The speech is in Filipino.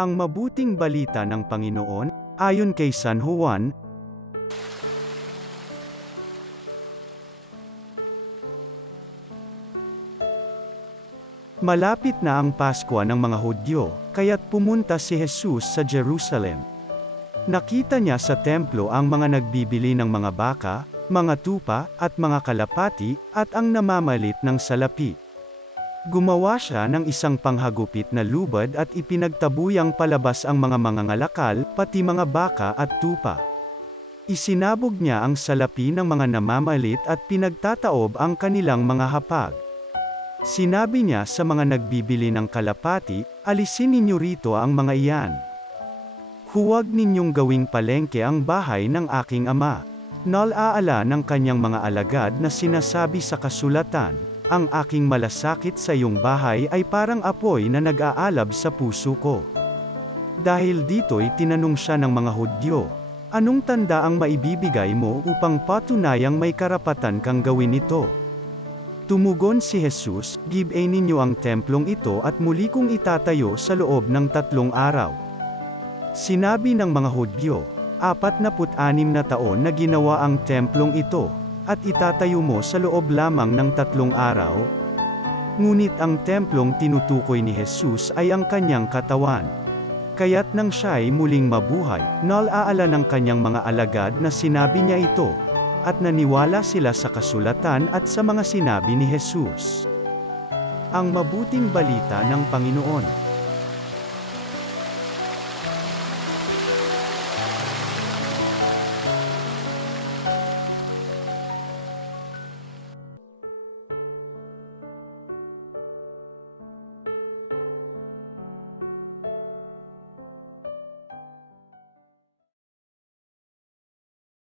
Ang mabuting balita ng Panginoon, ayon kay San Juan. Malapit na ang Paskwa ng mga Hudyo, kaya't pumunta si Jesus sa Jerusalem. Nakita niya sa templo ang mga nagbibili ng mga baka, mga tupa, at mga kalapati, at ang namamalit ng salapi. Gumawa siya ng isang panghagupit na lubad at ipinagtabuyang palabas ang mga mangangalakal, pati mga baka at tupa. Isinabog niya ang salapi ng mga namamalit at pinagtataob ang kanilang mga hapag. Sinabi niya sa mga nagbibili ng kalapati, "Alisin ninyo rito ang mga iyan. Huwag ninyong gawing palengke ang bahay ng aking ama." Nalaala ng kanyang mga alagad na sinasabi sa kasulatan, "Ang aking malasakit sa iyong bahay ay parang apoy na nag-aalab sa puso ko." Dahil dito'y tinanong siya ng mga Hudyo, "Anong tanda ang maibibigay mo upang patunayang may karapatan kang gawin ito?" Tumugon si Jesus, "Gibain ninyo ang templong ito at muli kong itatayo sa loob ng 3 araw." Sinabi ng mga Hudyo, 46 na taon na ginawa ang templong ito, at itatayo mo sa loob lamang ng 3 araw? Ngunit ang templong tinutukoy ni Jesus ay ang kanyang katawan. Kaya't nang siya'y muling mabuhay, nalaala ng kanyang mga alagad na sinabi niya ito, at naniwala sila sa kasulatan at sa mga sinabi ni Jesus. Ang mabuting balita ng Panginoon.